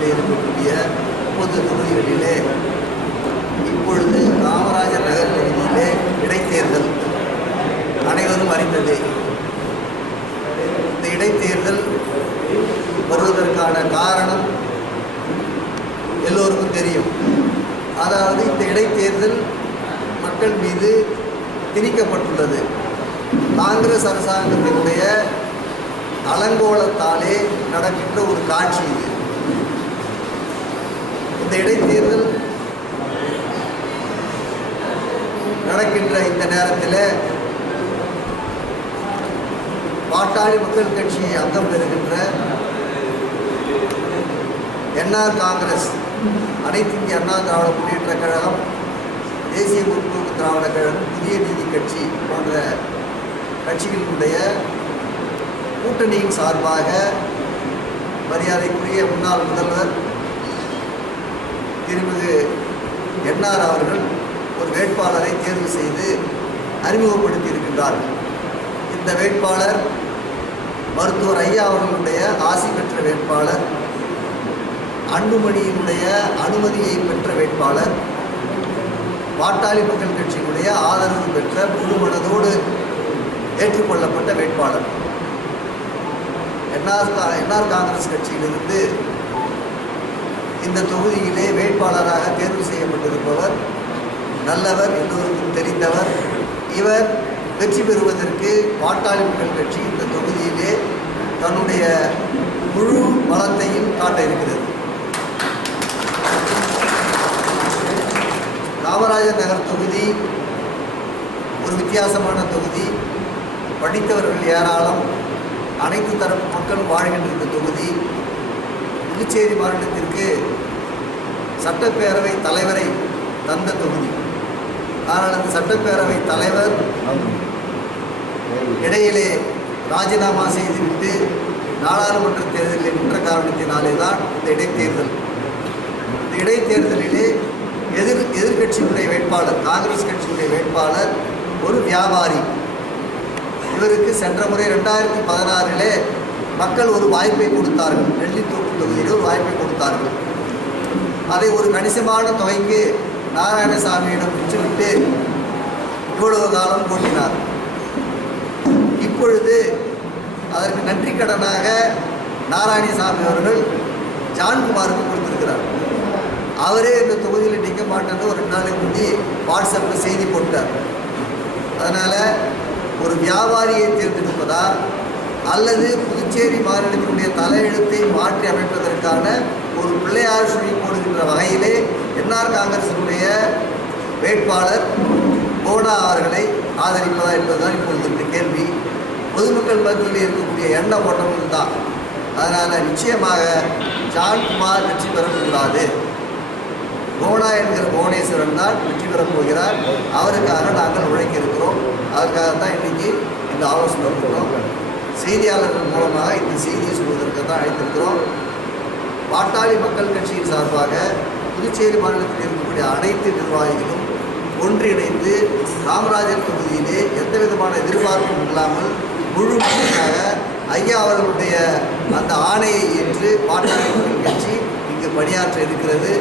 மாநிலத்தில் இருக்கக்கூடிய 30 தொகுதிகளிலே இப்பொழுது காமராஜர் நகர் தொகுதியிலே இடைத்தேர்தல் அனைவரும் அறிந்ததே. இந்த இடைத்தேர்தல் வருவதற்கான காரணம் எல்லோருக்கும் தெரியும். அதாவது இந்த இடைத்தேர்தல் மக்கள் மீது திணிக்கப்பட்டுள்ளது. காங்கிரஸ் அரசாங்கத்தினுடைய அலங்கோலத்தாலே நடக்கின்ற ஒரு காட்சி இது. இந்த இடைத்தேர்தல் நடக்கின்ற இந்த நேரத்தில் பாட்டாளி மக்கள் கட்சி அங்கம் பெறுகின்ற என்ஆர் காங்கிரஸ், அனைத்து இந்திய அண்ணா திராவிட முன்னேற்ற கழகம், தேசிய முற்போக்கு திராவிட கழகம், புதிய நீதி கட்சி போன்ற கட்சிகளுடைய கூட்டணியின் சார்பாக மரியாதைக்குரிய முன்னாள் முதல்வர் திருமிகு என்ஆர் அவர்கள் ஒரு வேட்பாளரை தேர்வு செய்து அறிமுகப்படுத்தி இருக்கின்றார்கள். இந்த வேட்பாளர் மருத்துவர் ஐயா அவர்களுடைய ஆசி பெற்ற வேட்பாளர், அன்புமணியினுடைய அனுமதியை பெற்ற வேட்பாளர், பாட்டாளி மக்கள் கட்சியினுடைய ஆதரவு பெற்ற முழு மனதோடு ஏற்றுக்கொள்ளப்பட்ட வேட்பாளர். என்ஆர் காங்கிரஸ் கட்சியிலிருந்து இந்த தொகுதியிலே வேட்பாளராக தேர்வு செய்யப்பட்டிருப்பவர் நல்லவர், எல்லோருக்கும் தெரிந்தவர். இவர் வெற்றி பெறுவதற்கு பாட்டாளி மக்கள் கட்சி இந்த தொகுதியிலே தன்னுடைய முழு பலத்தையும் காட்ட இருக்கிறது. காமராஜர் நகர் தொகுதி ஒரு வித்தியாசமான தொகுதி. படித்தவர்கள் ஏராளம், அனைத்து தரப்பு மக்களும் வாழ்கின்ற இந்த தொகுதி புதுச்சேரி மாநிலத்திற்கு சட்டப்பேரவை தலைவரை தந்த தொகுதி. ஆனால் அந்த சட்டப்பேரவை தலைவர் இடையிலே ராஜினாமா செய்துவிட்டு நாடாளுமன்ற தேர்தலில் நின்ற காரணத்தினாலே தான் இந்த இடைத்தேர்தல். இந்த இடைத்தேர்தலிலே எதிர்கட்சியினுடைய வேட்பாளர், காங்கிரஸ் கட்சியினுடைய வேட்பாளர் ஒரு வியாபாரி. இவருக்கு சென்ற முறை 2016 மக்கள் ஒரு வாய்ப்பை கொடுத்தார்கள். நெல்லித்தோப்பு தொகுதியில் ஒரு வாய்ப்பை கொடுத்தார்கள். அதை ஒரு கணிசமான தொகைக்கு நாராயணசாமியிடம் விற்றுவிட்டு இவ்வளவு காலம் போட்டினார். இப்பொழுது அதற்கு நன்றி கடனாக நாராயணசாமி அவர்கள் ஜான்குமாருக்கு கொடுத்திருக்கிறார். அவரே இந்த தொகுதியில் நிற்க மாட்டேன்னு ஒரு 2 நாளைக்கு முந்தி வாட்ஸ்அப்பில் செய்தி போட்டார். அதனால் ஒரு வியாபாரியை தேர்ந்தெடுப்பதா அல்லது புதுச்சேரி மாநிலத்தினுடைய தலையெழுத்தை மாற்றி அமைப்பதற்கான ஒரு பிள்ளையார் சொல்லி போடுகின்ற வகையிலே என்ஆர் காங்கிரசினுடைய வேட்பாளர் போனா அவர்களை ஆதரிப்பதா என்பதுதான் இப்பொழுது இந்த கேள்வி. பொதுமக்கள் மத்தியில் இருக்கக்கூடிய எண்ண ஓட்டமும் தான். அதனால் நிச்சயமாக ஜான்குமார் வெற்றி பெறக்கூடாது. போனா என்கிற புவனேஸ்வரன் தான் வெற்றி பெறப் போகிறார். அவருக்காக நாங்கள் உழைக்க இருக்கிறோம். அதற்காக தான் இன்றைக்கி இந்த ஆலோசனை இருக்கிறோம். செய்தியாளர்கள் மூலமாக இந்த செய்தியை சொல்வதற்கு தான் அழைத்திருக்கிறோம். பாட்டாளி மக்கள் கட்சியின் சார்பாக புதுச்சேரி மாநிலத்தில் இருக்கக்கூடிய அனைத்து நிர்வாகிகளும் ஒன்றிணைந்து காமராஜர் தொகுதியிலே எந்த விதமான எதிர்பார்ப்பும் இல்லாமல் முழு மக்களுக்காக ஐயா அவர்களுடைய அந்த ஆணையை ஏற்று பாட்டாளி மக்கள் கட்சி இங்கு பணியாற்ற இருக்கிறது.